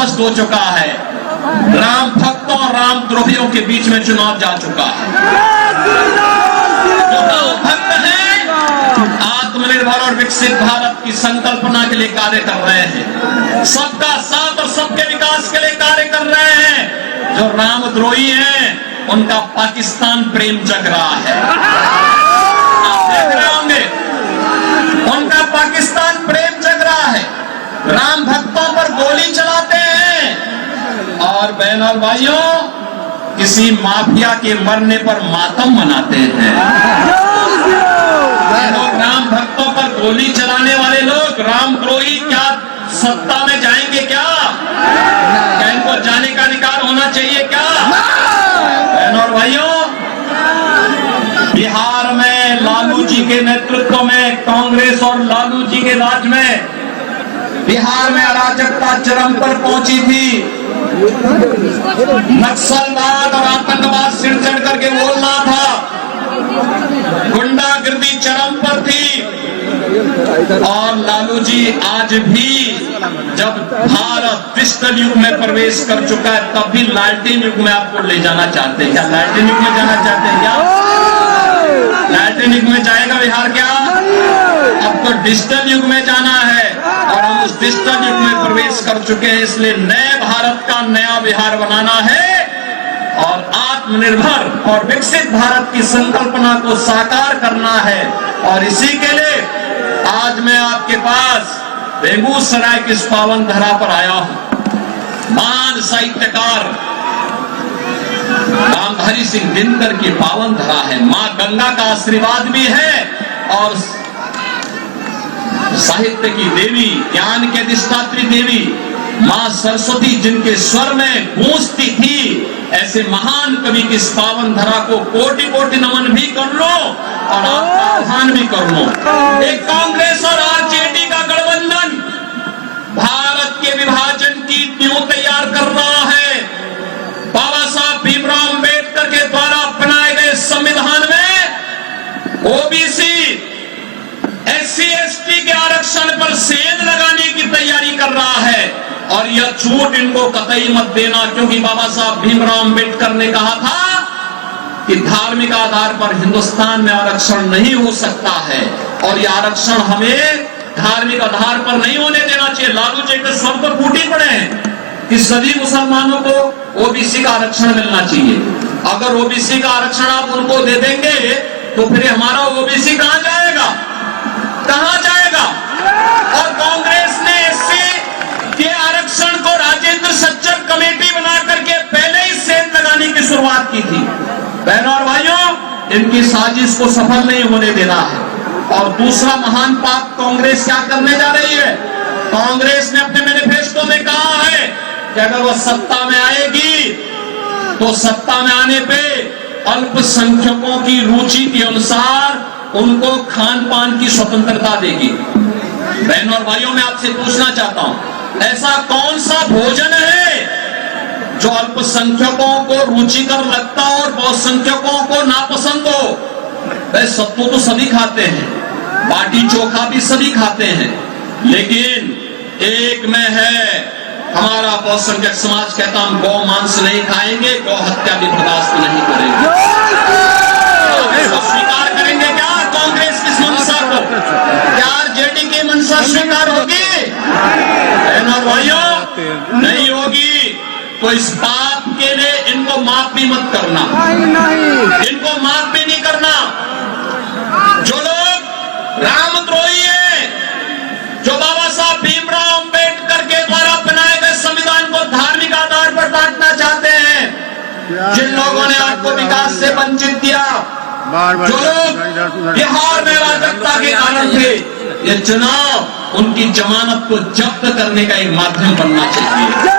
ध्वस्त हो चुका है। राम भक्तों और राम द्रोहियों के बीच में चुनाव जा चुका है। जो राम भक्त हैं आत्मनिर्भर और विकसित भारत की संकल्पना के लिए कार्य कर रहे हैं, सबका साथ और सबके विकास के लिए कार्य कर रहे हैं। जो रामद्रोही हैं उनका पाकिस्तान प्रेम जग रहा है। आप देख रहे होंगे उनका पाकिस्तान प्रेम जग रहा है। राम भक्तों पर गोली चलाते हैं और बहन और भाइयों किसी माफिया के मरने पर मातम मनाते हैं। लोग राम भक्तों पर गोली चलाने वाले लोग रामद्रोही क्या सत्ता में जाएंगे क्या? इनको जाने का अधिकार होना चाहिए क्या? बहनों और भाइयों, बिहार में लालू जी के नेतृत्व में कांग्रेस और लालू जी के राज में बिहार में अराजकता चरम पर पहुंची थी। नक्सलवाद और आतंकवाद सिर चढ़ करके बोल रहा था, गुंडागर्दी चरम पर थी। और लालू जी आज भी जब भारत डिजिटल युग में प्रवेश कर चुका है तब भी लालटेन युग में आपको ले जाना चाहते हैं क्या? लालटेन युग में जाना चाहते हैं क्या? लालटेन युग में जाएगा बिहार क्या? अब तो डिजिटल युग में जाना है और हम उस डिजिटल युग में प्रवेश कर चुके हैं। इसलिए नए भारत का नया बिहार बनाना है और आत्मनिर्भर और विकसित भारत की संकल्पना को साकार करना है। और इसी के लिए आज मैं आपके पास बेगूसराय की इस पावन धरा पर आया हूं। महान साहित्यकार रामधारी सिंह दिनकर की पावन धरा है। मां गंगा का आशीर्वाद भी है और साहित्य की देवी, ज्ञान के अधिष्ठात्री देवी मां सरस्वती जिनके स्वर में गूंजती थी, ऐसे महान कवि की इस पावन धरा को कोटि कोटि नमन भी कर लो और आपका आह्वान भी कर लो। एक कांग्रेस और आरजेडी का गठबंधन भारत के विभाजन की नींव तैयार कर रहा है। बाबा साहब भीमराव अंबेडकर के द्वारा बनाए गए संविधान में ओबीसी, एससी, एसटी के आरक्षण पर सेंध लगाने की तैयारी कर रहा है। और यह छूट इनको कतई मत देना, क्योंकि बाबा साहब भीमराव अंबेडकर ने कहा था कि धार्मिक आधार पर हिंदुस्तान में आरक्षण नहीं हो सकता है और यह आरक्षण हमें धार्मिक आधार पर नहीं होने देना चाहिए। लालू जी के स्वर पर फूटी पड़े हैं कि सभी मुसलमानों को ओबीसी का आरक्षण मिलना चाहिए। अगर ओबीसी का आरक्षण आप उनको दे देंगे तो फिर हमारा ओबीसी कहां जाएगा? कहां जाएगा? और कांग्रेस ने एससी के आरक्षण को राजेंद्र सच्चर कमेटी बना करके पहले ही सेंध लगाने की शुरुआत की थी। बहनों और भाइयों, इनकी साजिश को सफल नहीं होने देना है। और दूसरा महान पाप कांग्रेस क्या करने जा रही है? कांग्रेस ने अपने मैनिफेस्टो में कहा है कि अगर वह सत्ता में आएगी तो सत्ता में आने पे अल्पसंख्यकों की रुचि के अनुसार उनको खान पान की स्वतंत्रता देगी। बहनों और भाइयों, मैं आपसे पूछना चाहता हूं, ऐसा कौन सा भोजन है जो अल्पसंख्यकों को रुचिकर लगता हो और बहुसंख्यकों को नापसंद हो? वह सत्तू तो सभी खाते हैं, बाटी चोखा भी सभी खाते हैं, लेकिन एक में है हमारा बहुसंख्यक समाज कहता हम गौ मांस नहीं खाएंगे, गौ हत्या भी बर्दाश्त नहीं करेंगे। स्वीकार करेंगे क्या कांग्रेस की मंशा को? क्या आरजेडी की मंशा स्वीकार होगी? भाइयों, नहीं होगी। तो इस बात के लिए इनको माफ भी मत करना, इनको माफ भी नहीं करना। जो लोग रामद्रोही हैं, जो बाबा साहब भीमराव अंबेडकर के द्वारा बनाए गए संविधान को धार्मिक आधार पर बांटना चाहते हैं, जिन लोगों ने आपको विकास से वंचित किया, जो लोग बिहार में अराजकता के कारण थे, ये चुनाव उनकी जमानत को जब्त करने का एक माध्यम बनना चाहिए।